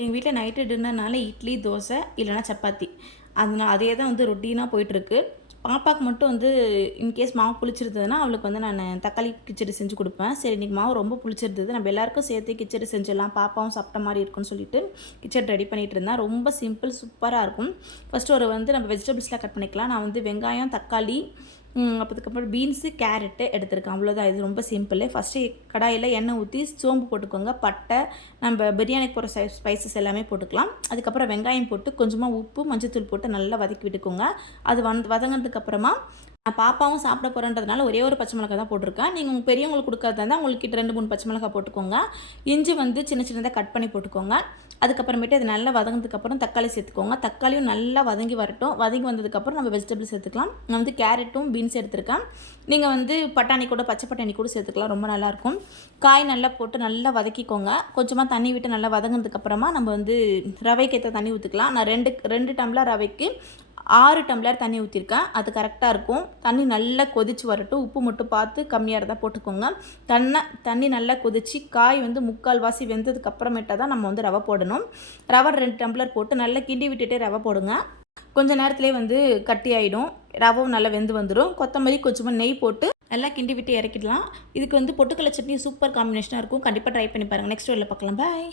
எங்கள் வீட்டில் நைட்டு டின்னர்னால இட்லி, தோசை இல்லைனா சப்பாத்தி. அதே தான் வந்து ரொட்டீனாக போயிட்டுருக்கு. பாப்பாவுக்கு மட்டும் வந்து இன்கேஸ் மாவு புளிச்சிருந்ததுன்னா, அவளுக்கு வந்து நான் தக்காளி கிச்சடி செஞ்சு கொடுப்பேன். சரி இன்றைக்கி மாவு ரொம்ப புளிச்சிருந்தது, நம்ம எல்லாேருக்கும் சேர்த்து கிச்சடி செஞ்சிடலாம், பாப்பாவும் சாப்பிட்ட மாதிரி இருக்குன்னு சொல்லிட்டு கிச்சடி ரெடி பண்ணிகிட்டு இருந்தேன். ரொம்ப சிம்பிள், சூப்பராக இருக்கும். ஃபஸ்ட்டு நம்ம வெஜிடபிள்ஸ்லாம் கட் பண்ணிக்கலாம். நான் வந்து வெங்காயம், தக்காளி, அதுக்கப்புறம் பீன்ஸு, கேரட்டு எடுத்துருக்கேன். அவ்வளோதான். இது ரொம்ப சிம்பிள். ஃபஸ்ட்டு கடாயில் எண்ணெய் ஊற்றி சோம்பு போட்டுக்கோங்க, பட்டை, நம்ம பிரியாணிக்கு போகிற ஸ்பைசஸ் எல்லாமே போட்டுக்கலாம். அதுக்கப்புறம் வெங்காயம் போட்டு கொஞ்சமாக உப்பு, மஞ்சத்தூள் போட்டு நல்லா வதக்கி விட்டுக்கோங்க. அது வதங்கினதுக்கப்புறமா பாப்பாவும் சாப்பிட போகிறேன்றதுனால ஒரே ஒரு பச்சை மிளகா தான் போட்டிருக்கேன். நீங்கள் உங்கள் பெரியவங்களுக்கு கொடுக்கறதா இருந்தால் உங்கள்கிட்ட 2-3 பச்சை மிளகா போட்டுக்கோங்க. இஞ்சி வந்து சின்ன சின்னதாக கட் பண்ணி போட்டுக்கோங்க. அதுக்கப்புறமேட்டு அது நல்லா வதங்கினதுக்கப்புறம் தக்காளி சேர்த்துக்கோங்க. தக்காளியும் நல்லா வதங்கி வரட்டும். வதங்கி வந்ததுக்கப்புறம் நம்ம வெஜிடபிள்ஸ் சேர்த்துக்கலாம். நான் வந்து கேரட்டும் பீன்ஸ் எடுத்துருக்கேன். நீங்கள் வந்து பட்டாணி கூட, பச்சை பட்டாணி கூட சேர்த்துக்கலாம். ரொம்ப நல்லாயிருக்கும். காய் நல்லா போட்டு நல்லா வதக்கிக்கோங்க. கொஞ்சமாக தண்ணி விட்டு நல்லா வதங்கினதுக்கப்புறமா நம்ம வந்து ரவைக்கு ஏற்ற தண்ணி ஊற்றிக்கலாம். நான் 2 டம்ளர் ரவைக்கு 6 டம்ளர் தண்ணி ஊற்றிருக்கேன். அது கரெக்டாக இருக்கும். தண்ணி நல்லா கொதித்து வரட்டும். உப்பு மட்டும் பார்த்து கம்மியாக இருந்தால் போட்டுக்கோங்க. தண்ணி நல்லா கொதித்து காய் வந்து 3/4 வெந்ததுக்கப்புறமேட்டா தான் நம்ம வந்து ரவை போடணும். ரவை 2 டம்ளர் போட்டு நல்லா கிண்டி விட்டுட்டே ரவை போடுங்க. கொஞ்சம் நேரத்துலேயே வந்து கட்டி ஆகிடும். ரவும் நல்லா வெந்து வந்துடும். கொத்தமல்லி, கொஞ்சமாக நெய் போட்டு நல்லா கிண்டி விட்டு இறக்கிடலாம். இதுக்கு வந்து பொட்டுக்கடலை சட்னி சூப்பர் காம்பினேஷனாக இருக்கும். கண்டிப்பாக ட்ரை பண்ணி பாருங்கள். நெக்ஸ்ட் வீடியோவில் பார்க்கலாம். பாய்.